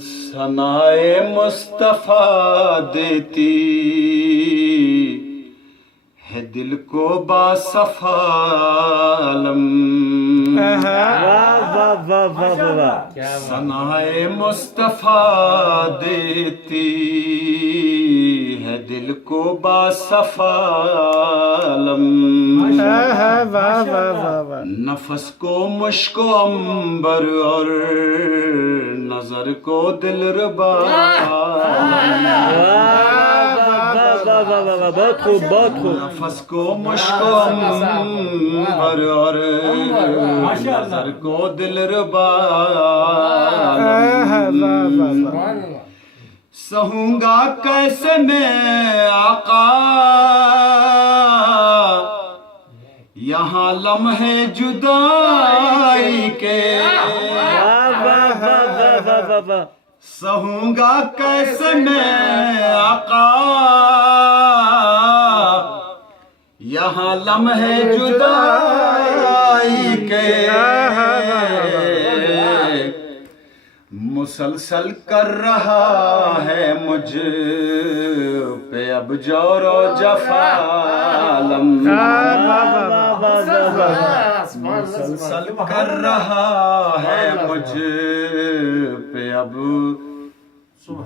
ثنائے مصطفیٰ دیتی ہے دل کو باصفا علم. ثنائے مصطفیٰ دیتی ہے دل کو باصفا علم. نفس کو مشک و عنبر اور نظر کو دل ربا. نفس کو مشک و عنبر اور نظر کو دل ربا. سہوں گا کیسے میں آقا یہاں لمحے جدائی کے. سہوں گا کیسے میں آقا یہاں لمحے جدائی کے. مسلسل کر رہا ہے مجھ پہ اب جور و جفا علم. مسلسل کر رہا ہے مجھ پہ اب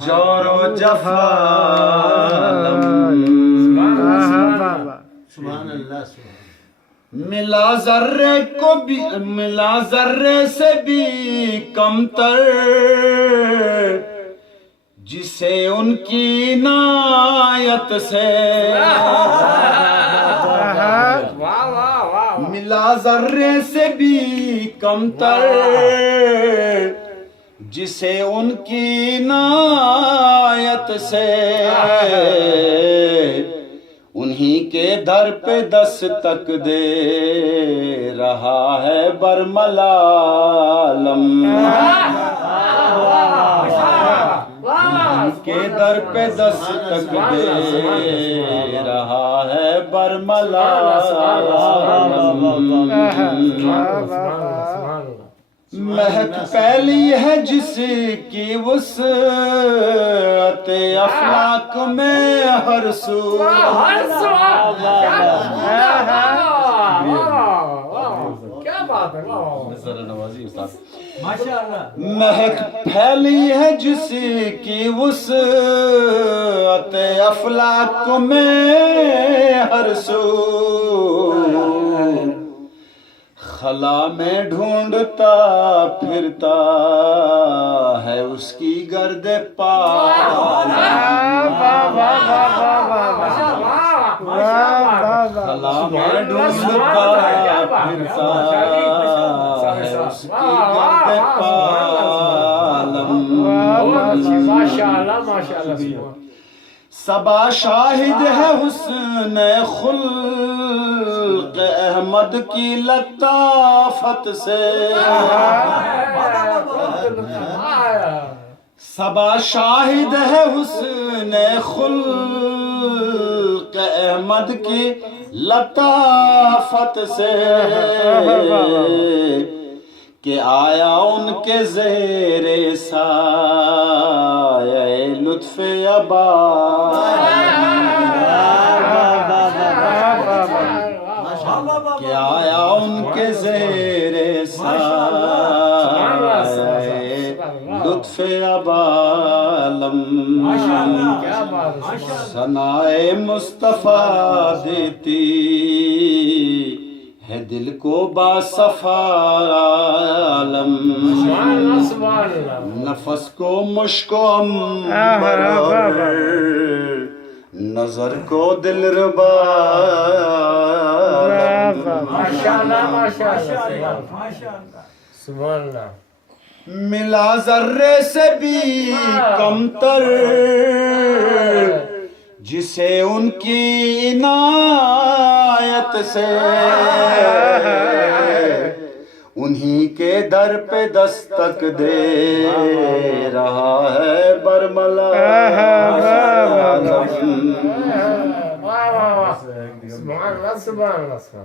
جور و جفا علم. ملا ذرے کو بھی ملا ذرے سے بھی کمتر جسے ان کی عنایت سے. ملا ذرے سے بھی کمتر جسے ان کی عنایت سے. انہی کے در پہ دستک دے رہا ہے برملا علم. انہی کے در پہ دستک دے رہا ہے برملا علم. مہک پھیلی ہے جس کی وسعت افلاک میں ہر سو. مہک پھیلی ہے جس کی وسعت افلاک میں ہر سو. خلا میں ڈھونڈتا پھرتا ہے اس کی گرد پا. خلا میں ڈھونڈتا پھرتا ہے اس کی گرد پا. صبا شاہد ہے حسن خلق احمد کی لطافت سے. صبا شاہد ہے حسن خلق احمد کی لطافت سے کہ آیا ان کے زیر سایہ لطف ابا. کہ آیا ان کے زیر سایہ لطف ابا علم. ثنائے مصطفیٰ دیتی ہے دل کو باصفا علم. نفس کو مشک و عنبر اور نظر کو دل ربا. ملا ذرے سے بھی کمتر جسے ان کی عنایت سے. انہی کے در پہ دستک دے رہا ہے برملا. سبحان اللہ.